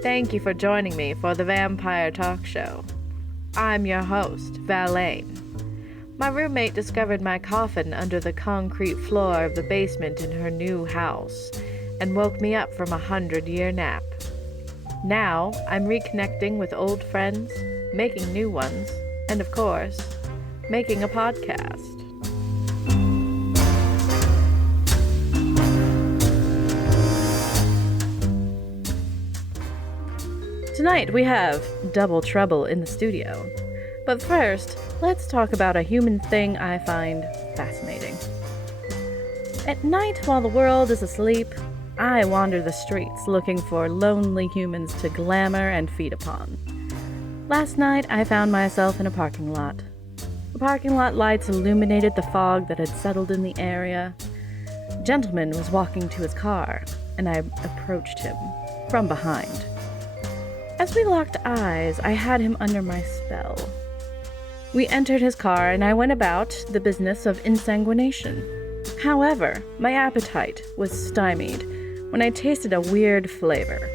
Thank you for joining me for the Vampire Talk Show. I'm your host, Valane. My roommate discovered my coffin under the concrete floor of the basement in her new house and woke me up from a 100-year nap. Now, I'm reconnecting with old friends, making new ones, and of course, making a podcast. Tonight we have double trouble in the studio. But first, let's talk about a human thing I find fascinating. At night, while the world is asleep, I wander the streets looking for lonely humans to glamour and feed upon. Last night, I found myself in a parking lot. The parking lot lights illuminated the fog that had settled in the area. A gentleman was walking to his car, and I approached him from behind. As we locked eyes, I had him under my spell. We entered his car, and I went about the business of insanguination. However, my appetite was stymied when I tasted a weird flavor.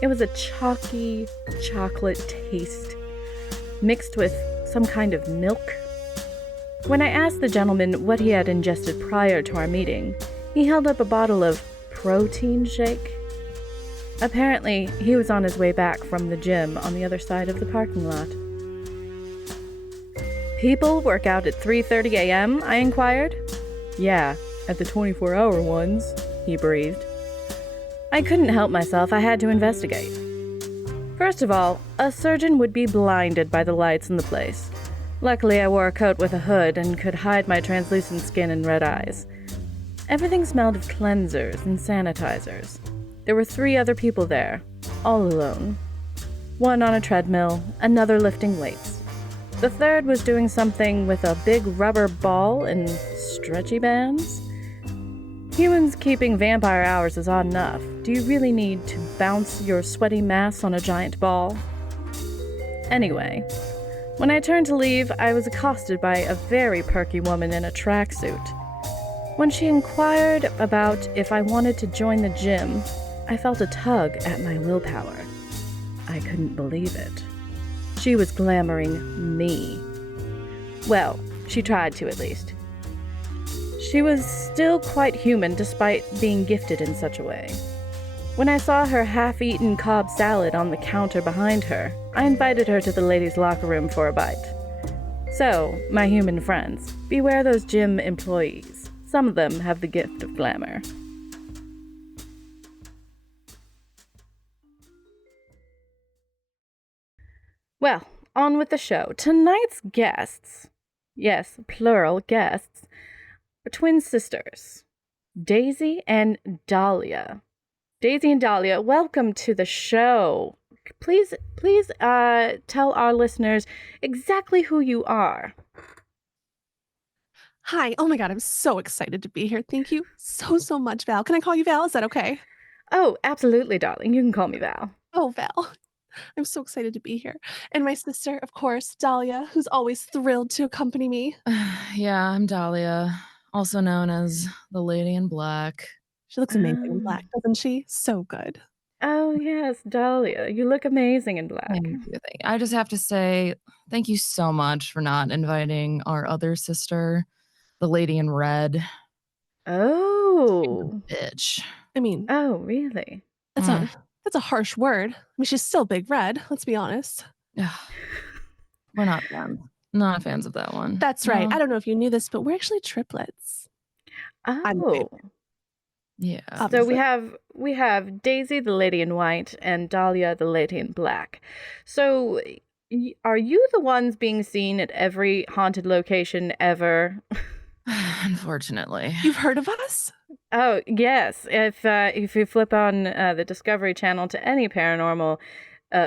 It was a chalky chocolate taste, mixed with some kind of milk. When I asked the gentleman what he had ingested prior to our meeting, he held up a bottle of protein shake. Apparently, he was on his way back from the gym on the other side of the parking lot. People work out at 3:30 a.m., I inquired. Yeah, at the 24-hour ones, he breathed. I couldn't help myself, I had to investigate. First of all, a surgeon would be blinded by the lights in the place. Luckily, I wore a coat with a hood and could hide my translucent skin and red eyes. Everything smelled of cleansers and sanitizers. There were 3 other people there, all alone. One on a treadmill, another lifting weights. The third was doing something with a big rubber ball and stretchy bands. Humans keeping vampire hours is odd enough. Do you really need to bounce your sweaty mass on a giant ball? Anyway, when I turned to leave, I was accosted by a very perky woman in a tracksuit. When she inquired about if I wanted to join the gym, I felt a tug at my willpower. I couldn't believe it. She was glamoring me. Well, she tried to at least. She was still quite human despite being gifted in such a way. When I saw her half-eaten Cobb salad on the counter behind her, I invited her to the ladies' locker room for a bite. So, my human friends, beware those gym employees. Some of them have the gift of glamour. Well, on with the show. Tonight's guests, yes, plural guests, are twin sisters, Daisy and Dahlia. Daisy and Dahlia, welcome to the show. Please tell our listeners exactly who you are. Hi. Oh my God, I'm so excited to be here. Thank you so much, Val. Can I call you Val? Is that okay? Oh, absolutely, darling. You can call me Val. Oh, Val. I'm so excited to be here. And my sister, of course, Dahlia, who's always thrilled to accompany me. Yeah, I'm Dahlia, also known as the Lady in Black. She looks amazing in black, doesn't she? So good. Oh, yes, Dahlia. You look amazing in black. Thank you. I just have to say thank you so much for not inviting our other sister, the Lady in Red. Oh. Bitch. I mean, Oh, really? that's a harsh word. I mean, she's still Big Red, let's be honest. We're not fans. Not fans of that one. That's right. I don't know if you knew this, but we're actually triplets. Oh. Yeah. Obviously. So we have Daisy, the Lady in White, and Dahlia, the Lady in Black. So are you the ones being seen at every haunted location ever? Unfortunately. You've heard of us? Oh, yes. If you flip on the Discovery Channel to any paranormal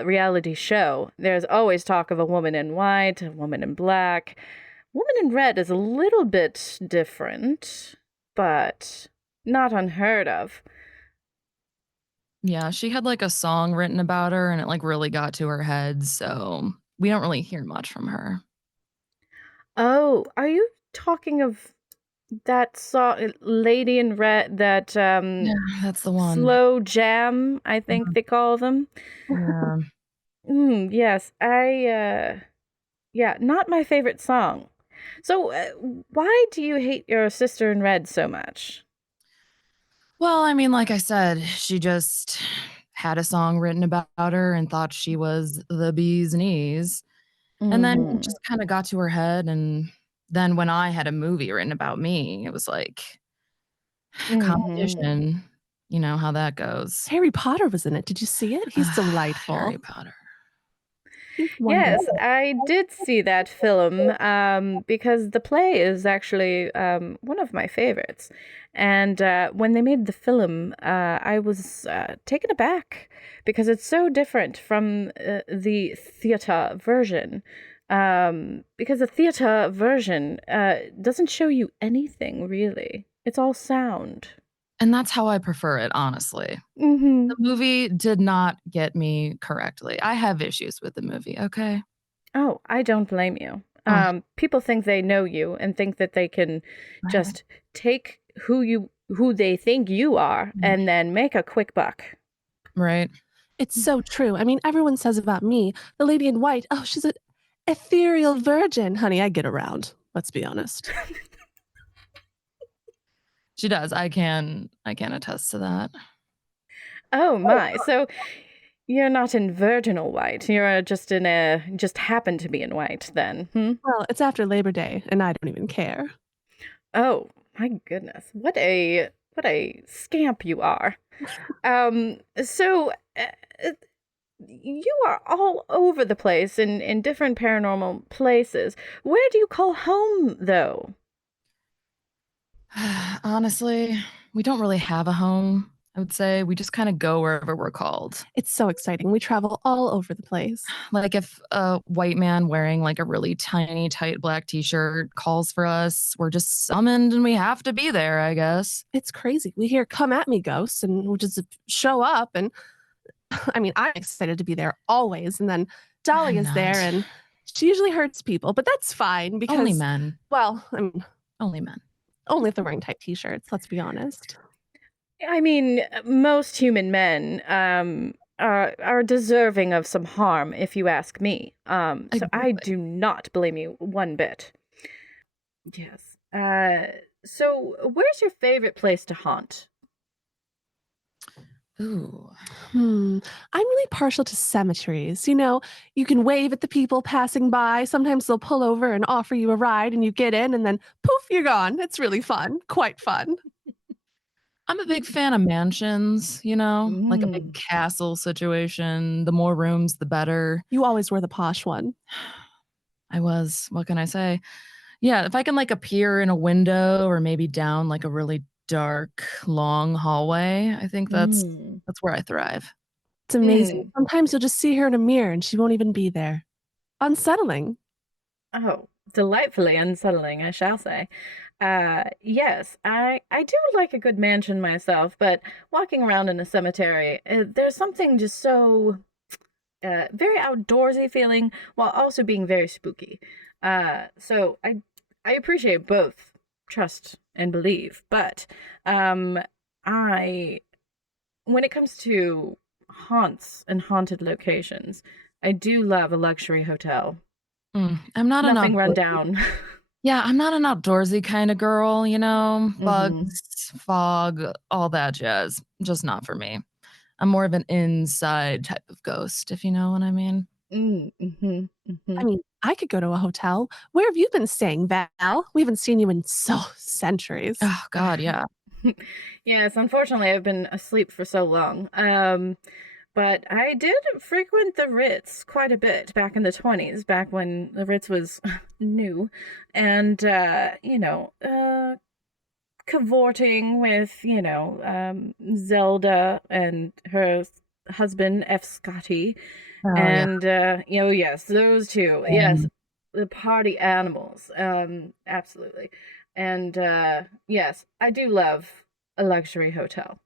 reality show, there's always talk of a woman in white, a woman in black. Woman in red is a little bit different, but not unheard of. Yeah, she had like a song written about her and it like really got to her head, so we don't really hear much from her. Oh, are you talking of That song, Lady in Red, that Yeah, that's the one. slow jam, I think they call them. Yeah. Yes, yeah, not my favorite song. So, why do you hate your sister in red so much? Well, I mean, like I said, she just had a song written about her and thought she was the bee's knees. And then it Mhm. just kinda got to her head, and then when I had a movie written about me, it was like Mhm. competition. You know how that goes. Harry Potter was in it. Did you see it? He's Harry delightful. Potter. He's Yes, wonderful. I did see that film because the play is actually one of my favorites. And when they made the film, I was taken aback because it's so different from the theater version. Because the theater version doesn't show you anything really, it's all sound. And that's how I prefer it, honestly. Hmm. The movie did not get me correctly. I have issues with the movie, okay? Oh, I don't blame you. Ugh, People think they know you and think that they can right. just take who they think you are Mm, and then make a quick buck. right. It's so true. I mean, everyone says about me, the lady in white, oh, she's an ethereal virgin. Honey, I get around. Let's be honest. She does. I can attest to that. Oh my. So you're not in virginal white. You're just happen to be in white then. Hmm? Well, it's after Labor Day, and I don't even care. Oh, my goodness. What a scamp you are. So uh, you are all over the place in different paranormal places. Where do you call home, though? Honestly, we don't really have a home, I would say. We just kinda go wherever we're called. It's so exciting. We travel all over the place. Like, if a white man wearing, like, a really tiny, tight black t-shirt calls for us, we're just summoned and we have to be there, I guess. It's crazy. We hear "Come at me, ghosts," and we just show up. And I mean, I'm excited to be there always. And then I'm Dahlia's there, not. and she usually hurts people, but that's fine Only because, men. well, I mean, Only men. only if they're wearing tight t-shirts. Let's be honest. I mean, most human men are deserving of some harm, if you ask me. So I Exactly. do not blame you one bit. Yes. So where's your favorite place to haunt? Ooh. I'm really partial to cemeteries. You know, you can wave at the people passing by. Sometimes they'll pull over and offer you a ride, and you get in, and then poof, you're gone. It's really fun. Quite fun. I'm a big fan of mansions, you know, like a big Mm. castle situation. The more rooms, the better. You always were the posh one. What can I say? Yeah, if I can, like, appear in a window or maybe down, like, a really dark, long hallway, I think that's Mm. that's where I thrive. It's amazing. Mm. Sometimes you'll just see her in a mirror and she won't even be there. Unsettling. Oh, delightfully unsettling, I shall say. Yes, I do like a good mansion myself, but walking around in a cemetery, there's something just so very outdoorsy feeling while also being very spooky. So I appreciate both trust and believe, but um, I when it comes to haunts and haunted locations, I do love a luxury hotel. I'm not an Nothing run outdoorsy down. Yeah, I'm not an outdoorsy kinda girl, you know? Mhm. Bugs, fog, all that jazz, just not for me. I'm more of an inside type of ghost, if you know what I mean. Mhm, I mhm. mean, I could go to a hotel. Where have you been staying, Val? We haven't seen you in centuries. Oh god, yeah. Yes, unfortunately, I've been asleep for so long. But I did frequent the Ritz quite a bit back in the 20s, back when the Ritz was new. And, cavorting with, Zelda and her husband, F. Scotty. Oh, yeah. And, yes, those two. Yes, Um, the party animals. Absolutely. And, yes, I do love a luxury hotel.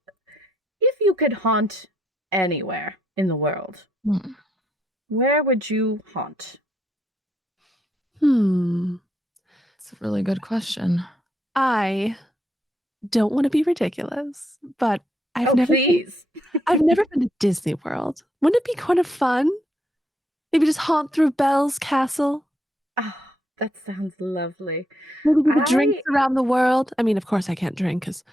If you could haunt anywhere in the world, mm, where would you haunt? Hmm. it's a really good question. I don't want to be ridiculous, but I've Oh, never been, please. I've never been to Disney World. Wouldn't it be kind of fun? Maybe just haunt through Belle's castle. Oh, that sounds lovely. Maybe do the drinks I around the world. I mean, of course I can't drink because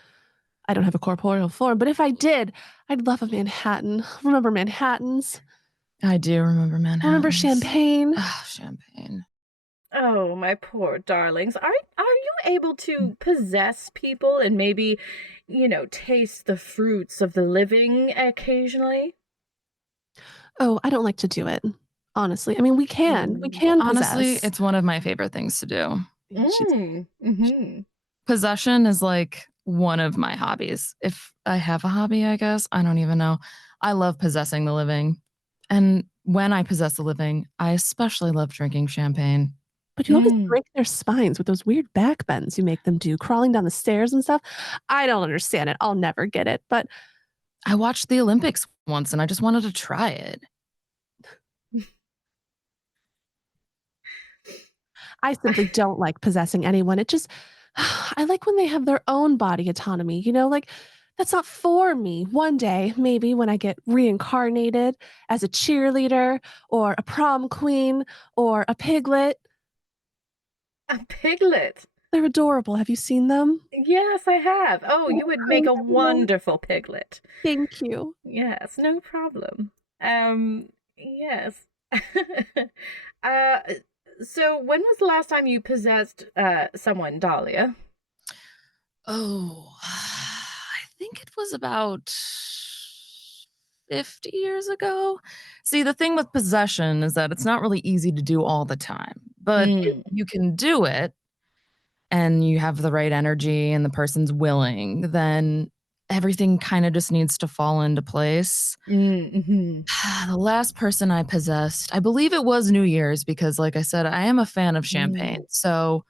I don't have a corporeal form, but if I did, I'd love a Manhattan. Remember Manhattans? I do remember Remember Manhattan's. champagne? Ah, champagne. Oh, my poor darlings. Are you able to possess people and maybe, taste the fruits of the living occasionally? Oh, I don't like to do it. Honestly. I mean, we can. We Mm. can Honestly, possess. it's one of my favorite things to do. She's Mm. Mhm. Possession is like one of my hobbies. If I have a hobby, I guess. I don't even know. I love possessing the living. And when I possess the living, I especially love drinking champagne. But you always Mm. break their spines with those weird back bends you make them do, crawling down the stairs and stuff. I don't understand it. I'll never get it. But I watched the Olympics once and I just wanted to try it. I simply don't like possessing anyone. It just, I like when they have their own body autonomy, like that's not for me. One day, maybe when I get reincarnated as a cheerleader or a prom queen or a piglet, A piglet. they're adorable. Have you seen them? Yes, I have. Oh, Oh, you would make honey, a hello. wonderful piglet. Thank you. Yes, no problem. Yes. Uh, so when was the last time you possessed someone, Dahlia? Oh, I think it was about 50 years ago. See, the thing with possession is that it's not really easy to do all the time. But if Mm. you can do it and you have the right energy and the person's willing, then everything kind of just needs to fall into place. Mm-hmm. The last person I possessed, I believe it was New Year's because, like I said, I am a fan of champagne. Mm. So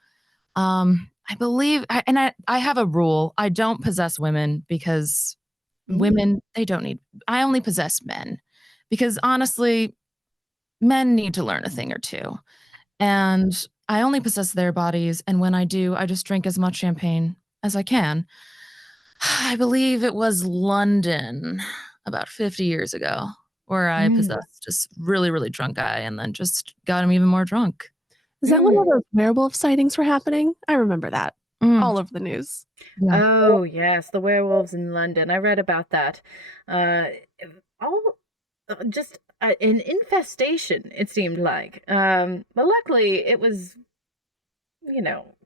I believe I have a rule. I don't possess women because Mm. women, they don't need I only possess men because honestly, men need to learn a thing or two. And I only possess their bodies, and when I do, I just drink as much champagne as I can. I believe it was London about 50 years ago where I Mm. possessed this really, really drunk guy and then just got him even more drunk. Is that when all Mm. those werewolf sightings were happening? I remember that Mm, all over the news. yeah. Oh, yes, the werewolves in London. I read about that. Uh, all just an infestation, it seemed like. But luckily, it was,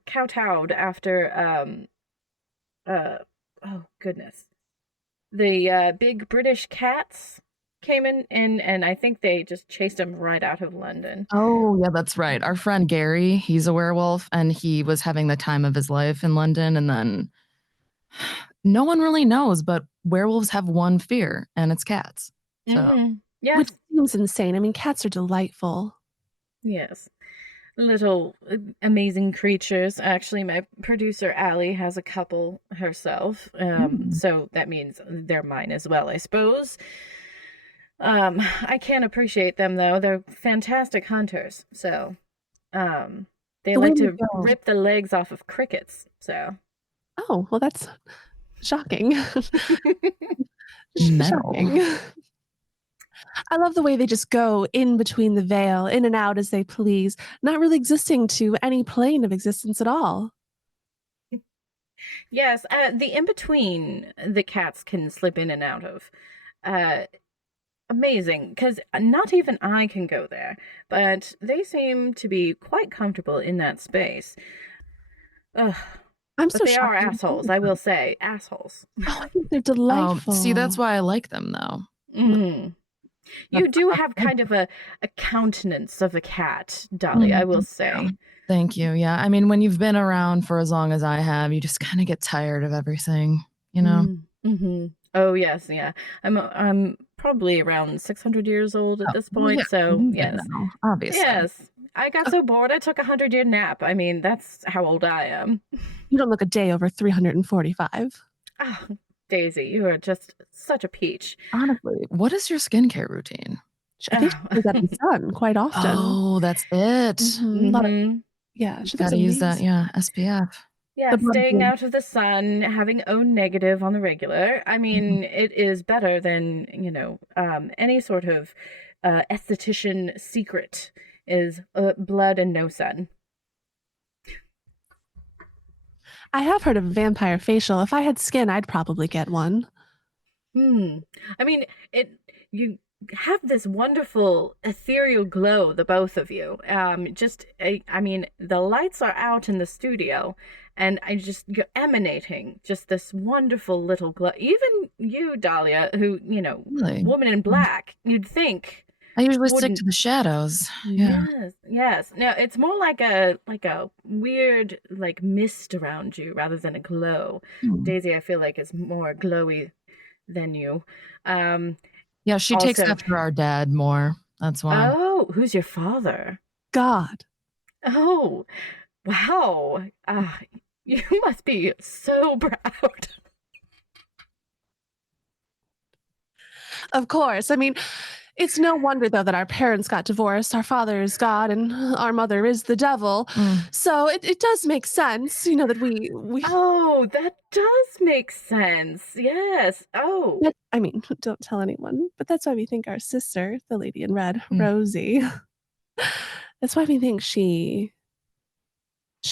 kowtowed after uh, oh goodness, the big British cats came in, and I think they just chased him right out of London. Oh, yeah, that's right. Our friend Gary, he's a werewolf, and he was having the time of his life in London, and then no one really knows, but werewolves have one fear, and it's cats. So, Which Yes, seems insane. I mean, cats are delightful. yes. Little amazing creatures. Actually, my producer Allie has a couple herself, mm, so that means they're mine as well, I suppose. I can't appreciate them though. They're fantastic hunters. So, um, they The way like they to go. rip the legs off of crickets. So, Oh, well, that's shocking. metal. Shocking. I love the way they just go in between the veil, in and out as they please, not really existing to any plane of existence at all. yes, the in between the cats can slip in and out of. Uh, Amazing, because not even I can go there, but they seem to be quite comfortable in that space. Ugh, I'm but so they shocked. are assholes, I will say. Assholes. Oh, I think they're See, that's delightful. why I like them, though. Mm. You That's do that's have good. kind of a countenance of a cat, Dolly, I Mm, will thank say. you. Thank you. Yeah, I mean, when you've been around for as long as I have, you just kinda get tired of everything, you know? Mm-hmm. Oh yes, yeah. I'm probably around 600 years old at Oh, this well, yeah, point, so you would yes. know, obviously. Yes. I got so bored I took a 100-year nap. I mean, that's how old I am. You don't look a day over 345. Oh, Daisy, you are just such a peach. Honestly, what is your skincare routine? I think she plays out in the sun quite often. Oh, that's it. Mhm. Lot of Mm-hmm. yeah, she looks Gotta use that, amazing. yeah, SPF. Yeah, The blood staying moon. out of the sun, having O negative on the regular. I mean, it is better than, any sort of esthetician secret is blood and no sun. I have heard of vampire facial. If I had skin, I'd probably get one. I mean, you have this wonderful ethereal glow, the both of you. I mean, the lights are out in the studio, and you're emanating just this wonderful little glow. Even you, Dahlia, who, Really? woman in black, you'd think I usually stick wouldn't. to the shadows. Yeah. Yes. Now it's more like a weird like mist around you rather than a glow. Hmm. Daisy, I feel like is more glowy than you. Um, Yeah, she takes Also, after our dad more. That's why. oh, who's your father? God. Oh, wow. You must be so proud. Of course. I mean, it's no wonder, though, that our parents got divorced. Our father is God and our mother is the devil. Mm. So it does make sense, that we Oh, that does make sense. Yes. Oh, I mean, don't tell anyone, but that's why we think our sister, the lady in red, Mm. Rosie, that's why we think she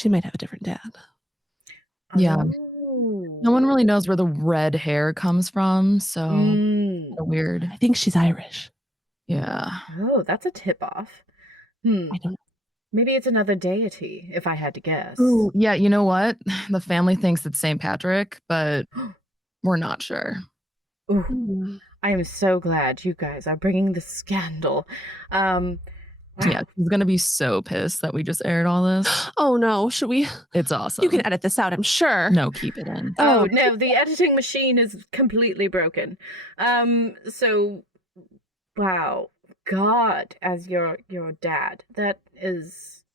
might have a different dad. Yeah. oh. No one really knows where the red hair comes from, so Mm. kinda weird. I think she's Irish. Yeah. Oh, that's a tip off. I don't know. Maybe it's another deity, if I had to guess. Ooh, yeah, you know what? The family thinks it's St. Patrick, but we're not sure. Ooh, Mm. I am so glad you guys are bringing the scandal. Wow. Yeah, she's gonna be so pissed that we just aired all this. Oh no, should we? It's awesome. You can edit this out, I'm sure. No, keep it in. Oh no, the editing machine is completely broken. So wow, God as your dad. That is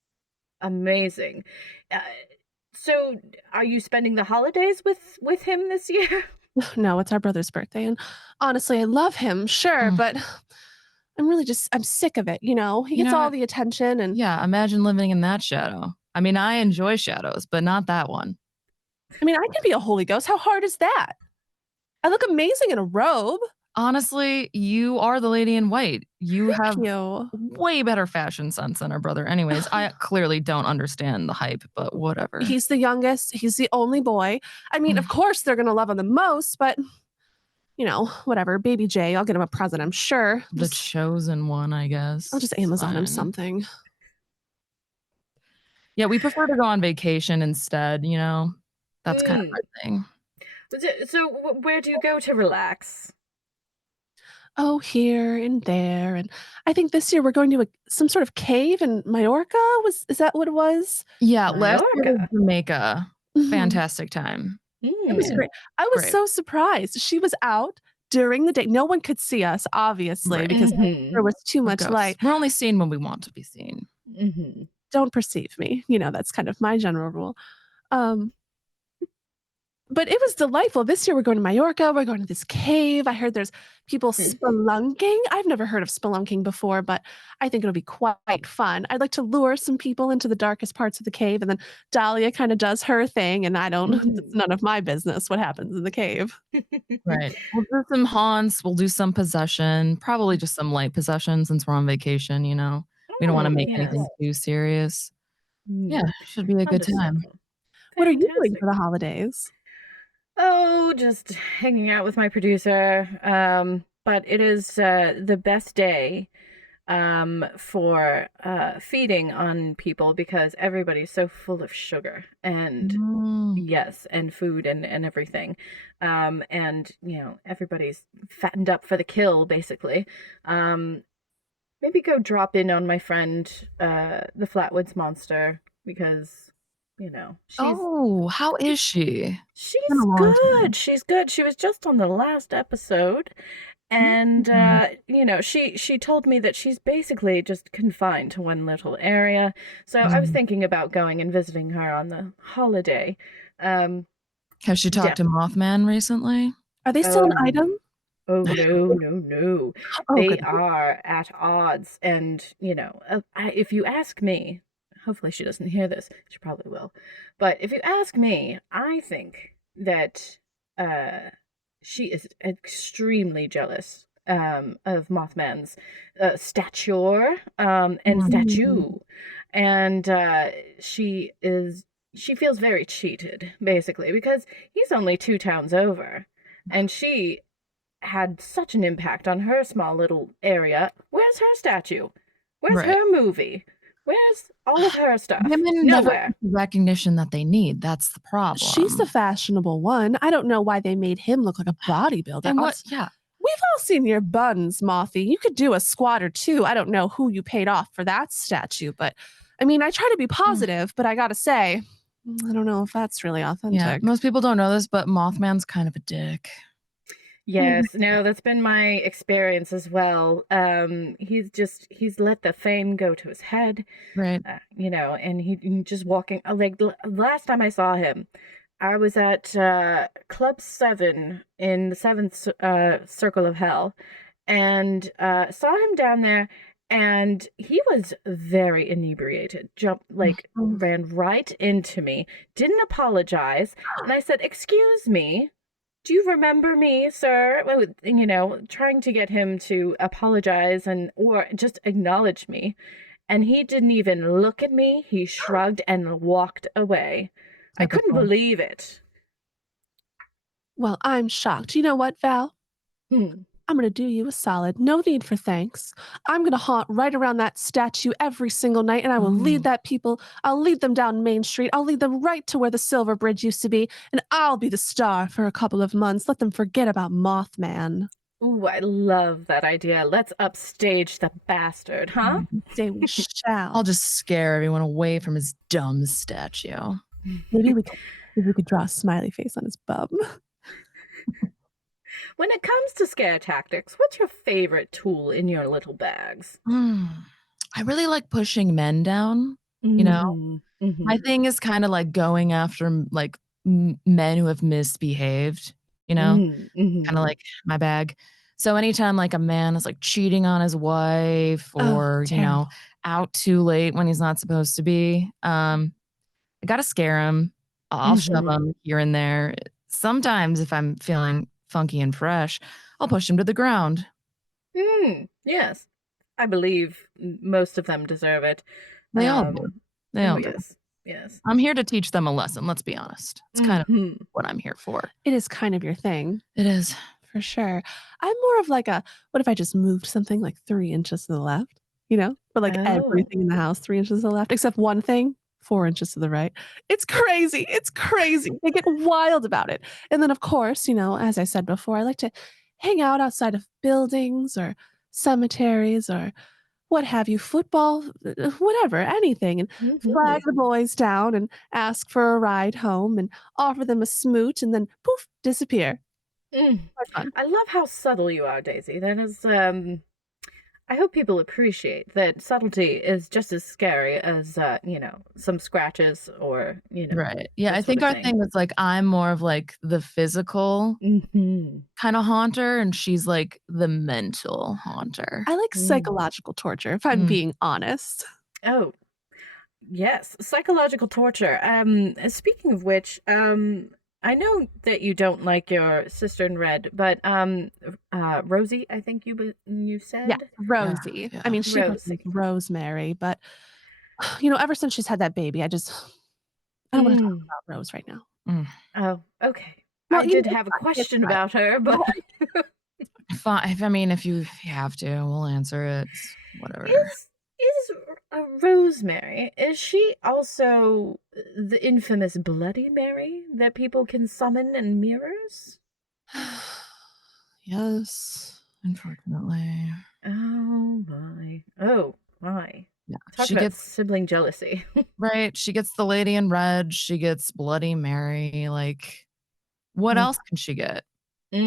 amazing. Uh, so are you spending the holidays with him this year? No, it's our brother's birthday, and honestly, I love him, sure, Mm. but I'm sick of it, He You gets know all what? the attention and Yeah, imagine living in that shadow. I mean, I enjoy shadows, but not that one. I mean, I can be a holy ghost. How hard is that? I look amazing in a robe. Honestly, you are the lady in white. You have Thank you. way better fashion sense than our brother. Anyways, I clearly don't understand the hype, but whatever. He's the youngest. He's the only boy. I mean, of Mm. course they're gonna love him the most, but whatever. Baby J, I'll get him a present, I'm sure. The chosen one, I guess. I'll just It's Amazon him fine. something. Yeah, we prefer to go on vacation instead, That's kind of Mm. our thing. So where do you go to relax? Oh, here and there, and I think this year we're going to some sort of cave in Majorca. Is that what it was? Yeah, last year was Mallorca. Jamaica. Mhm. Fantastic time. It was Mm. great. I was Great. so surprised. She was out during the day. No one could see us, obviously, Right. because Mhm. there was too We're much ghosts. light. We're only seen when we want to be seen. Mhm. Don't perceive me. That's kind of my general rule. Um, but it was delightful. This year we're going to Majorca. We're going to this cave. I heard there's people spelunking. I've never heard of spelunking before, but I think it'll be quite fun. I'd like to lure some people into the darkest parts of the cave, and then Dahlia kind of does her thing, and I don't. It's none of my business what happens in the cave. Right. We'll do some haunts. We'll do some possession. Probably just some light possession since we're on vacation, We don't want to Oh, make yes. anything too serious. Yeah, Mm. should be a good time. Understandable. What are you doing Fantastic. for the holidays? Oh, just hanging out with my producer. But it is the best day for feeding on people because everybody's so full of sugar and Mm. yes, and food and everything. And everybody's fattened up for the kill, basically. Maybe go drop in on my friend, the Flatwoods Monster, because Oh, how is she? she's Been a long time. good. She's good. She was just on the last episode, and she told me that she's basically just confined to one little area. So I was Mm. thinking about going and visiting her on the holiday. Has she Yeah. talked to Mothman recently? Are they still an Oh, item? oh no. Oh, They good. are at odds, and if you ask me, hopefully she doesn't hear this. She probably will. But if you ask me, I think that she is extremely jealous of Mothman's stature and statue. And she feels very cheated, basically, because he's only 2 towns over. And she had such an impact on her small little area. Where's her statue? Where's her movie? Where's all of her stuff? Women never get the recognition that they need. That's the problem. She's the fashionable one. I don't know why they made him look like a bodybuilder. And what? Yeah. We've all seen your buns, Mothy. You could do a squat or two. I don't know who you paid off for that statue, but I mean, I try to be positive, but I gotta say, I don't know if that's really authentic. Yeah, most people don't know this, but Mothman's kind of a dick. Yes, no, that's been my experience as well. He's let the fame go to his head, right? And he just walking like last time I saw him, I was at Club 7 in the 7th Circle of Hell, and saw him down there, and he was very inebriated. Ran right into me, didn't apologize, and I said, "Excuse me. Do you remember me, sir?" Trying to get him to apologize or just acknowledge me. And he didn't even look at me. He shrugged and walked away. I couldn't believe it. Well, I'm shocked. You know what, Val? I'm going to do you a solid. No need for thanks. I'm going to haunt right around that statue every single night, and I will lead that people. I'll lead them down Main Street. I'll lead them right to where the Silver Bridge used to be, and I'll be the star for a couple of months. Let them forget about Mothman. Ooh, I love that idea. Let's upstage the bastard, huh? Say we shall. I'll just scare everyone away from his dumb statue. Maybe we could draw a smiley face on his bum. When it comes to scare tactics, what's your favorite tool in your little bags? I really like pushing men down. My thing is kind of like going after like men who have misbehaved. Kind of like my bag. So anytime like a man is like cheating on his wife or out too late when he's not supposed to be, I gotta scare him. I'll shove him here and there. Sometimes if I'm feeling funky and fresh, I'll push him to the ground. Yes, I believe most of them deserve it. They all do. They all do. Yes. I'm here to teach them a lesson. Let's be honest. It's kind of what I'm here for. It is kind of your thing. It is. For sure. I'm more of like what if I just moved something like 3 inches to the left? But like everything in the house 3 inches to the left, except one thing 4 inches to the right. It's crazy. They get wild about it. And then, of course, as I said before, I like to hang out outside of buildings or cemeteries or what have you, football, whatever, anything, and flag the boys down and ask for a ride home and offer them a smoot and then poof, disappear. I love how subtle you are, Daisy. That is, I hope people appreciate that subtlety is just as scary as, some scratches or, Right. Yeah, I think our thing is like I'm more of like the physical kind of haunter, and she's like the mental haunter. I like psychological torture, if I'm being honest. Oh, yes, psychological torture. Speaking of which, I know that you don't like your sister in red, but Rosie, I think you said? Yeah, Rosie. Yeah. I mean, she was like Rosemary, but ever since she's had that baby, I don't want to talk about Rose right now. Oh, okay. Well, I did have a question about her, but fine. I mean, if you have to, we'll answer it. Whatever. Is Rosemary, is she also the infamous Bloody Mary that people can summon in mirrors? Yes, unfortunately. Oh my. Yeah, Talk about sibling jealousy. Right. She gets the Lady in Red. She gets Bloody Mary. Like, what else can she get? I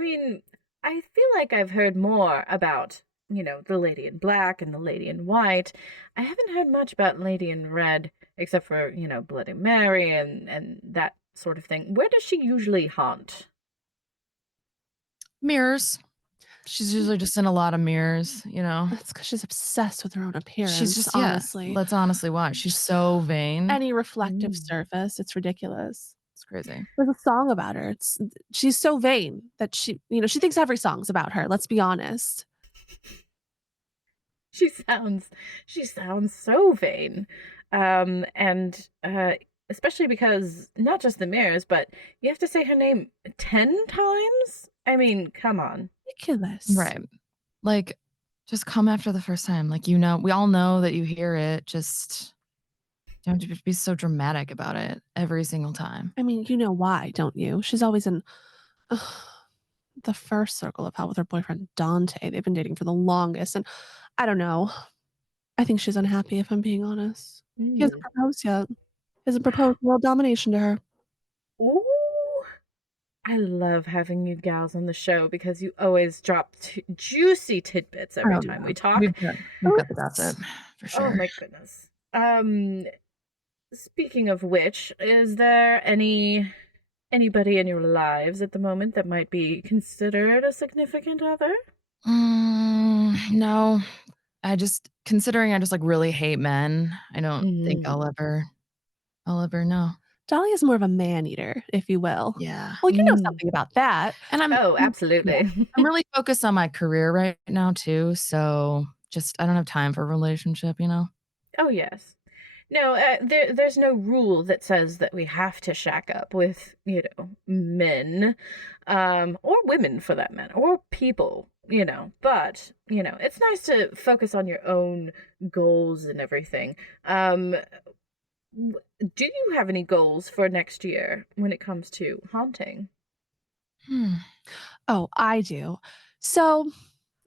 mean, I feel like I've heard more about the Lady in Black and the Lady in White. I haven't heard much about Lady in Red, except for, Bloody Mary and that sort of thing. Where does she usually haunt? Mirrors. She's usually just in a lot of mirrors, you know? That's because she's obsessed with her own appearance, She's just, honestly. that's honestly why. She's so vain. Any reflective Mm. surface, it's ridiculous. It's crazy. There's a song about her. She's so vain that she thinks every song's about her, let's be honest. She sounds so vain. And especially because not just the mirrors, but you have to say her name 10 times? I mean, come on. Ridiculous. Right. Like, just come after the first time. Like, you know, we all know that you hear it. Just don't have to be so dramatic about it every single time. I mean, you know why, don't you? She's always in the first circle of hell with her boyfriend Dante. They've been dating for the longest, and I don't know. I think she's unhappy, if I'm being honest. He hasn't Mm. proposed yet. He hasn't proposed world domination to her. Ooh. I love having you gals on the show because you always drop juicy tidbits every time we talk. We've got the gossip for Oh sure. my goodness. Speaking of which, is there anybody in your lives at the moment that might be considered a significant other? No. I just like really hate men. I don't think I'll ever know. Dahlia's more of a man-eater, if you will. Yeah. Well, you know something about that. And Oh, absolutely. I'm really focused on my career right now too, so just I don't have time for a relationship, you know? Oh, yes. No, there's no rule that says that we have to shack up with, men, or women for that matter, or people, But, it's nice to focus on your own goals and everything. Do you have any goals for next year when it comes to haunting? Oh, I do. So,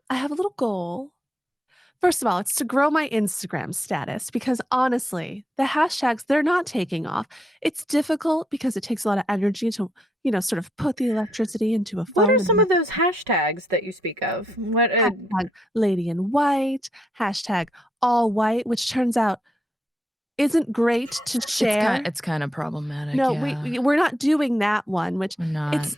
I have a little goal. First of all, it's to grow my Instagram status because honestly, the hashtags, they're not taking off. It's difficult because it takes a lot of energy to, sort of put the electricity into a What phone are and some then of those hashtags that you speak of? What? hashtag lady in white, hashtag all white, which turns out isn't great to share. It's kinda problematic, No, yeah. we're not doing that one, which We're not. it's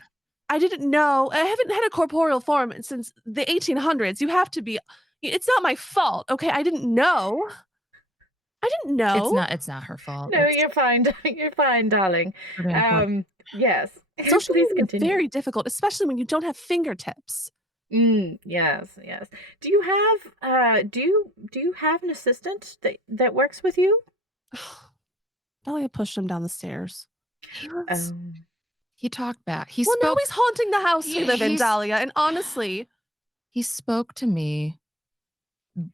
I didn't know. I haven't had a corporeal form since the 1800s. You have to be it's not my fault, okay? I didn't know. I didn't know. It's not her fault. No, you're fine. You're fine, darling. Pretty unfortunate. Yes. Social Please media is continue. very difficult, especially when you don't have fingertips. Yes, yes. Do you have an assistant that works with you? Dahlia pushed him down the stairs. He talked back. Well, now he's haunting the house we live in, Dahlia, and honestly, he spoke to me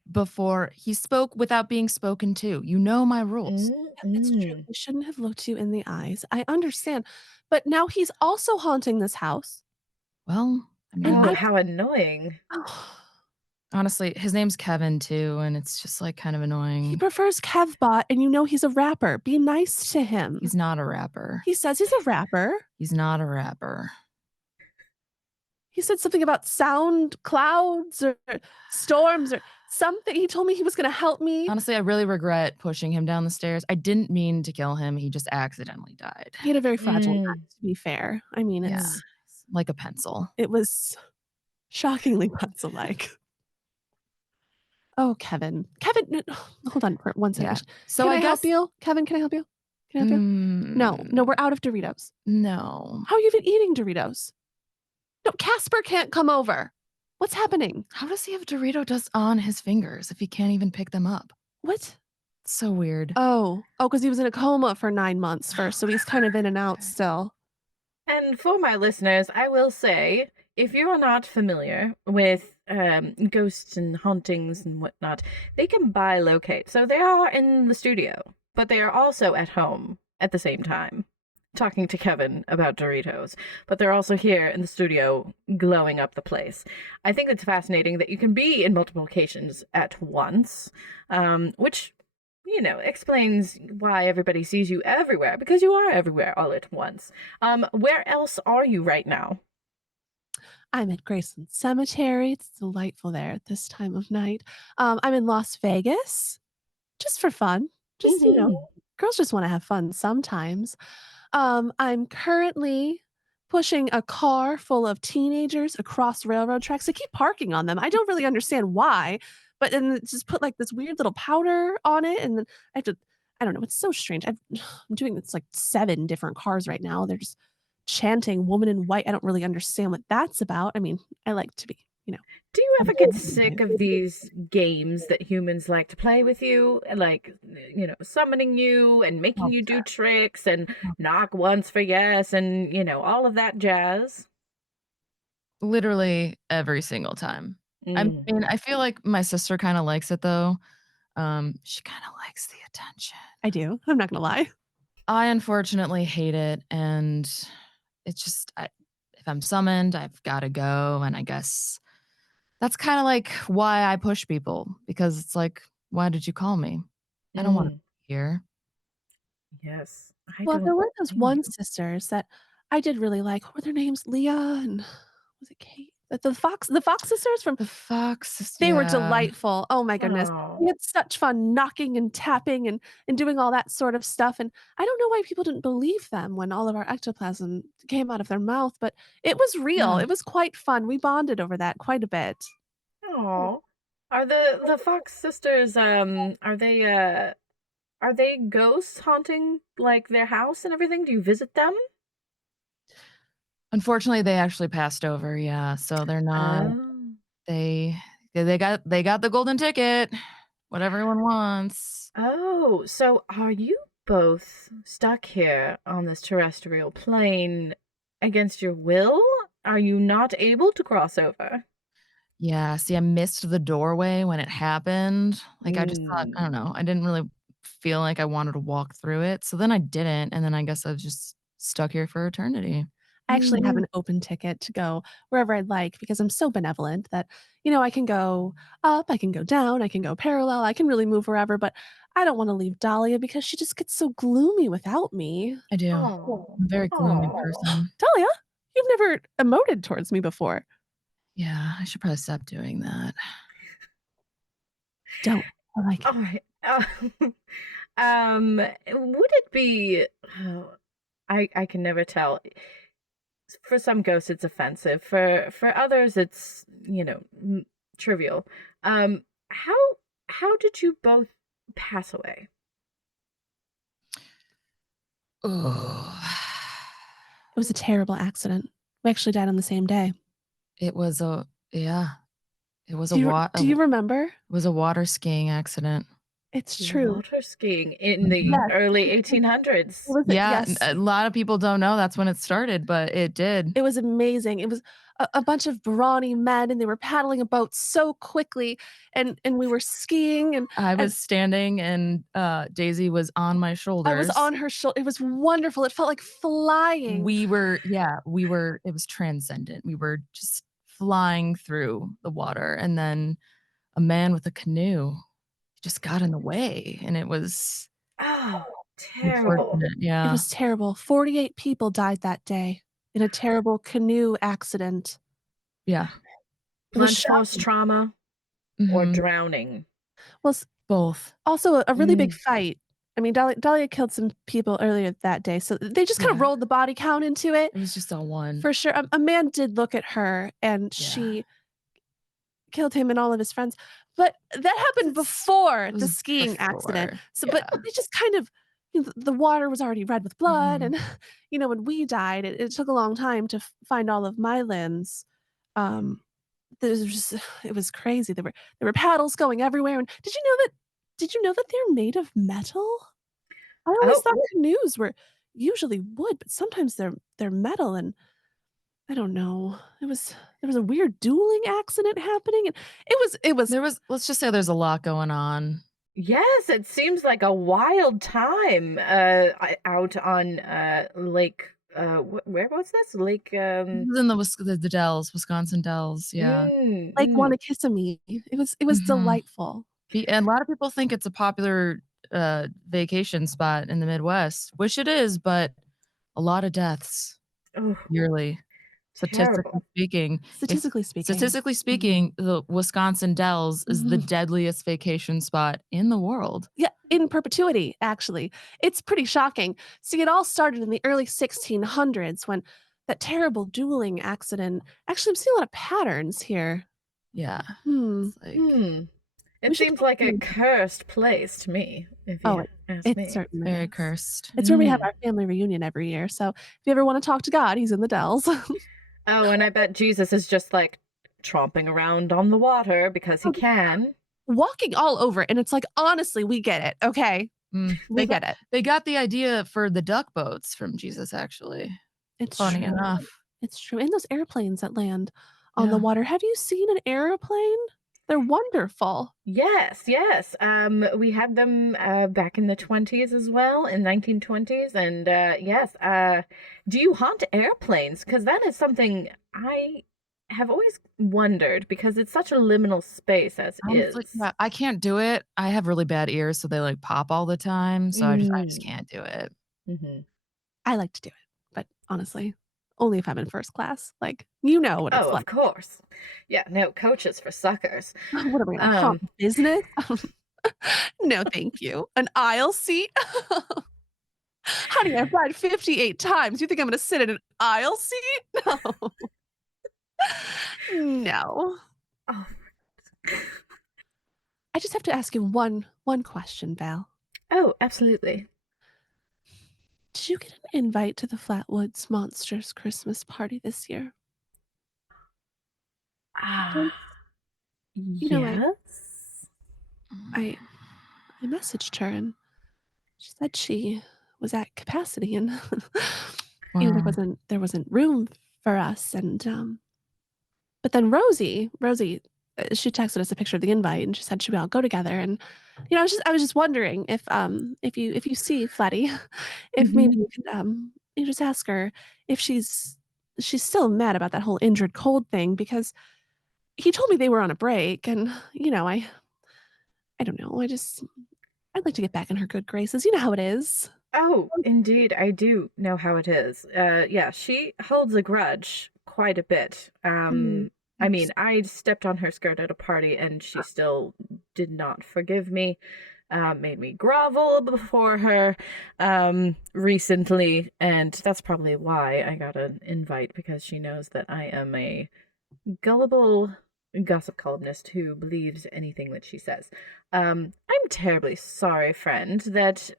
before he spoke without being spoken to. You know my rules. it's true. We shouldn't have looked you in the eyes. I understand. But now he's also haunting this house. Well, I mean, Oh, how annoying. honestly, his name's Kevin too, and it's just like kind of He annoying. prefers Kevbot, and you know he's a rapper. Be nice to him. He's not a rapper. He says he's a rapper. He's not a rapper. He said something about sound clouds or storms or something. He told me he was going to help me. Honestly, I really regret pushing him down the stairs. I didn't mean to kill him. He just accidentally died. He had a very fragile mind, to be fair. I mean, it's like a pencil. It was shockingly pencil-like. Oh, Kevin. Kevin, hold on for 1 second. Yeah. So Can I I help guess you? Kevin, can I help you? Can I help you? No, we're out of Doritos. No. How are you even eating Doritos? No, Casper can't come over. What's happening? How does he have Dorito dust on his fingers if he can't even pick them up? What? It's so weird. Oh, because he was in a coma for 9 months first, so he's kind of in and out still. And for my listeners, I will say, if you are not familiar with ghosts and hauntings and whatnot, they can bilocate. So they are in the studio, but they are also at home at the same time, talking to Kevin about Doritos. But they're also here in the studio, glowing up the place. I think it's fascinating that you can be in multiple locations at once, which explains why everybody sees you everywhere, because you are everywhere all at once. Where else are you right now? I'm at Graceland Cemetery. It's delightful there at this time of night. I'm in Las Vegas, just for fun. Just, girls just want to have fun sometimes. I'm currently pushing a car full of teenagers across railroad tracks. They keep parking on them. I don't really understand why, but then it's just put like this weird little powder on it, and then I have to. I don't know. It's so strange. I'm doing this like 7 different cars right now. They're just chanting "Woman in White." I don't really understand what that's about. I mean, I like to be, Do you ever get sick of these games that humans like to play with you? Like, summoning you and making you do tricks and knock once for yes and, all of that jazz? Literally every single time. I Mm. mean, I feel like my sister kinda likes it though. She kinda likes the attention. I do. I'm not gonna lie. I unfortunately hate it, and it's just if I'm summoned, I've gotta go, and I guess that's kinda like why I push people because it's like, "Why did you call me? I don't wanna Mm. be here." Yes, I Well, there don't were those blame one you. sisters that I did really like. What were their names? Leah and was it Kate? The Fox sisters from The fox is they were yeah. delightful. Oh my goodness. Oh. We had such fun knocking and tapping and doing all that sort of stuff, and I don't know why people didn't believe them when all of our ectoplasm came out of their mouth, but it was real. Yeah. It was quite fun. We bonded over that quite a bit. Oh. Are the Fox sisters, are they ghosts haunting, like, their house and everything? Do you visit them? Unfortunately, they actually passed over, yeah, so they're not Oh. they they got the golden ticket, what everyone wants. Oh, so are you both stuck here on this terrestrial plane against your will? Are you not able to cross over? Yeah, see, I missed the doorway when it happened, like, I just thought I Mm. don't know, I didn't really feel like I wanted to walk through it, so then I didn't, and then I guess I was just stuck here for eternity. I actually have Mhm. an open ticket to go wherever I'd like because I'm so benevolent that, I can go up, I can go down, I can go parallel, I can really move wherever, but I don't wanna leave Dahlia because she just gets so gloomy without me. I do. I'm Oh. a very gloomy Oh. person. Dahlia, you've never emoted towards me before. Yeah, I should probably stop doing that. Don't. I like it. Alright. Would it be oh, I can never tell. For some ghosts, it's offensive. For others, it's, trivial. Um, how how did you both pass away? Oh, It was a terrible accident. We actually died on the same day. it was a yeah, it was a Do you remember? water skiing accident. It's true. Water skiing in the Mhm. Yes. early It 1800s. was Yeah, yes. a lot of people don't know that's when it started, but it did. It was amazing. It was a bunch of brawny men, and they were paddling a boat so quickly, and we were skiing, I and was standing and, Daisy was on my I was shoulders. on her shoulder. It was wonderful. It felt like flying. It was transcendent. We were just flying through the water, and then a man with a canoe just got in the way, and it was Oh, terrible. unfortunate. It Yeah. was terrible. 48 people died that day in a terrible canoe accident. Yeah. It was Lunch house shocking. trauma or Mhm. drowning? Well, Both. also a really big Mm. fight. I mean, Dahlia killed some people earlier that day, so they just kinda Yeah. rolled the body count into it. It was just all one. For sure, a man did look at her, and Yeah. she killed him and all of his friends, but that happened It's before it the was skiing accident. before. So but Yeah. they just kind of the water was already red with blood, Mhm. and, when we died, it took a long time to find all of my limbs. Um, there's just it was crazy. There were paddles going everywhere, and did you know that they're made of metal? I always Oh, thought canoes were usually wood, but sometimes they're metal, and I don't know. There was a weird dueling accident happening, and it was Let's just say there's a lot going on. yes, it seems like a wild time, out on, Lake, where was this? Lake, This is in the Dells, Wisconsin Dells, yeah. like mm. Wanna-Kiss-A-Me. It was Mhm. delightful. And a lot of people think it's a popular, vacation spot in the Midwest, which it is, but a lot of deaths Oh, yearly. Statistically terrible. speaking, it's Statistically speaking. statistically Mhm. speaking, the Wisconsin Dells is the Mhm. deadliest vacation spot in the world. Yeah, in perpetuity, actually. It's pretty shocking. See, it all started in the early 1600s when that terrible dueling accident. Actually, I'm seeing a lot of patterns here. Yeah. Hmm. It's like It We should seems like a probably- cursed place to me, if Oh, you ask it me. certainly very is. cursed. It's where we have our family reunion every year. So if you ever want to talk to God, he's in the Dells. Oh, and I bet Jesus is just like tromping around on the water because he can. Walking all over. And it's like, honestly, we get it. Okay. We get it. They got the idea for the duck boats from Jesus, actually. It's Funny true. enough. It's true. And those airplanes that land on the Yeah. water. Have you seen an airplane? They're wonderful. Yes, yes. We had them back in the 20s as well, in 1920s, and yes. Do you haunt airplanes? Because that is something I have always wondered because it's such a liminal space as Honestly, is. yeah, I can't do it. I have really bad ears, so they like pop all the time. So I just can't do it. Mm-hmm. I like to do it. But honestly, only if I'm in first class. Like, you know what it's Oh, like. of course. Yeah, no, coaches for suckers. What am I gonna haunt business? No, thank you. An aisle seat? Honey, I've died 58 times. You think I'm gonna sit in an aisle seat? No. No. Oh. I just have to ask you one question, Val. Oh, absolutely. Did you get an invite to the Flatwoods Monsters Christmas party this year? You know, Yes. I messaged her and she said she was at capacity and you know, there wasn't room for us and but then Rosie she texted us a picture of the invite and she said should we all go together and you know I was just wondering if you see Flatty if maybe you could you just ask her if she's still mad about that whole injured cold thing because he told me they were on a break and you know I don't know I'd like to get back in her good graces. You know how it is. Oh, indeed, I do know how it is. Yeah, she holds a grudge quite a bit. I mean, I stepped on her skirt at a party and she still did not forgive me. Made me grovel before her recently, and that's probably why I got an invite because she knows that I am a gullible gossip columnist who believes anything that she says. I'm terribly sorry, friend, that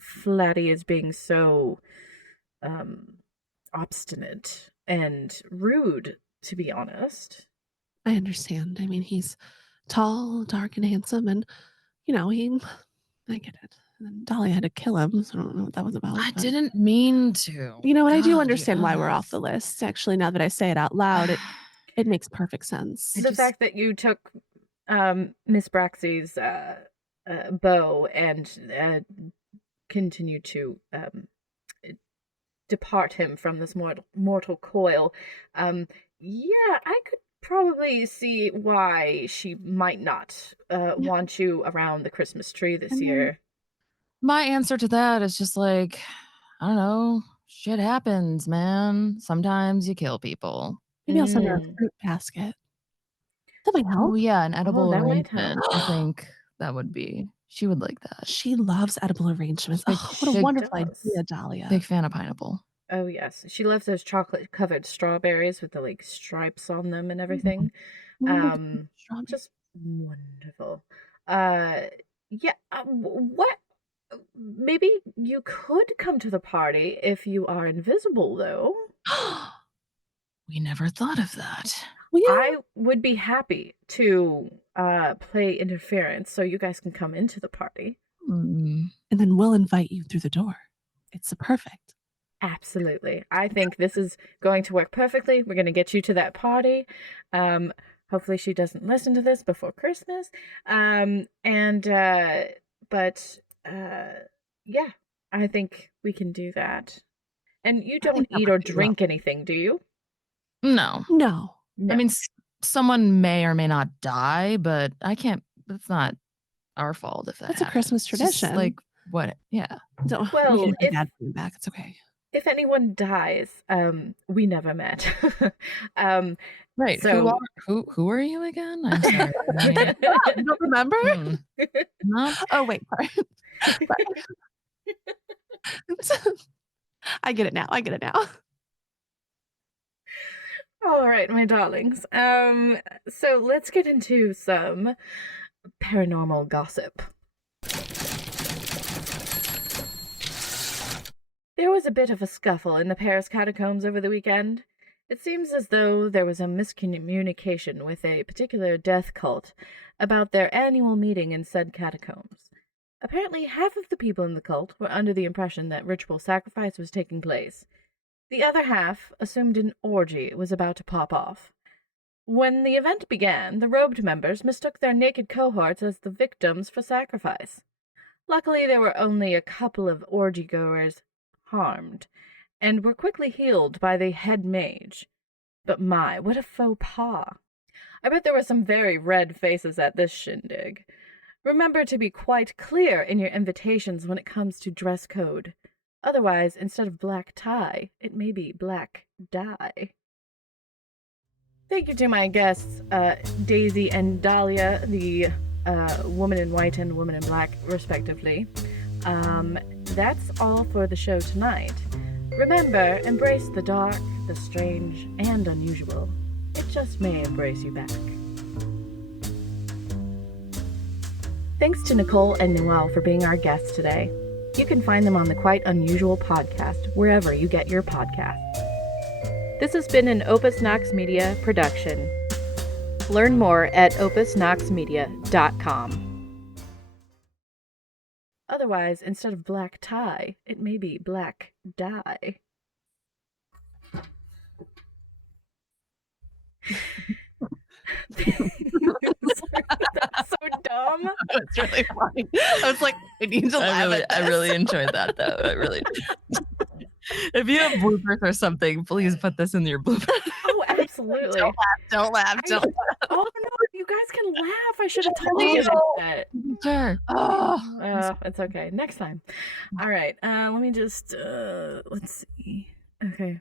Flatty is being so obstinate and rude, to be honest. I understand. I mean, he's tall, dark, and handsome, and you know, I get it. And then Dahlia had to kill him, so I don't know what that was about. I but- didn't mean to. You know, and I do God, understand why we're off yes. the list. Actually, now that I say it out loud, it makes perfect sense. The fact that you took Miss Braxy's bow and continued to depart him from this mortal coil, yeah, I could probably see why she might not want you around the Christmas tree this year. My answer to that is just like, I don't know, shit happens, man. Sometimes you kill people. Maybe I'll send her a fruit basket. That might help. Oh yeah, an edible that might help. arrangement. I think that would be. She would like that. She loves edible arrangements. Big- Oh, what a big wonderful does. idea, Dahlia. Big fan of pineapple. Oh yes, she loves those chocolate-covered strawberries with the like stripes on them and everything. Just wonderful. Yeah. What? Maybe you could come to the party if you are invisible, though. We never thought of that. Well, yeah. I would be happy to play interference so you guys can come into the party. And then we'll invite you through the door. It's perfect. Absolutely. I think this is going to work perfectly. We're going to get you to that party. Hopefully she doesn't listen to this before Christmas. Yeah, I think we can do that. And you don't eat or drink anything, do you? No. I mean, someone may or may not die, but I can't. That's not our fault if That's a Christmas happens. Just tradition. like what? Yeah. Well, if Dad coming back, it's okay. If anyone dies, we never met. Right. So who are you again? I'm sorry. You don't remember? No. Oh wait, sorry. I get it now. All right, my darlings. So let's get into some paranormal gossip. There was a bit of a scuffle in the Paris catacombs over the weekend. It seems as though there was a miscommunication with a particular death cult about their annual meeting in said catacombs. Apparently, half of the people in the cult were under the impression that ritual sacrifice was taking place. The other half assumed an orgy was about to pop off. When the event began, the robed members mistook their naked cohorts as the victims for sacrifice. Luckily, there were only a couple of orgy-goers harmed, and were quickly healed by the head mage. But my, what a faux pas. I bet there were some very red faces at this shindig. Remember to be quite clear in your invitations when it comes to dress code. Otherwise, instead of black tie, it may be black dye. Thank you to my guests, Daisy and Dahlia, the woman in white and woman in black, respectively. That's all for the show tonight. Remember, embrace the dark, the strange, and unusual. It just may embrace you back. Thanks to Nicole and Noelle for being our guests today. You can find them on the Quite Unusual podcast, wherever you get your podcasts. This has been an Opus Nox Media production. Learn more at opusnoxmedia.com. Otherwise, instead of black tie, it may be black dye. That's so dumb. It's really funny. I was like, I need to laugh at I this. really enjoyed that, though. I really. If you have bloopers or something, please put this in your bloopers. Oh, absolutely. Don't laugh. Oh no, you guys can laugh. I should have told you that. Sure. Oh, It's okay. Next time. All right. Let me just let's see. Okay.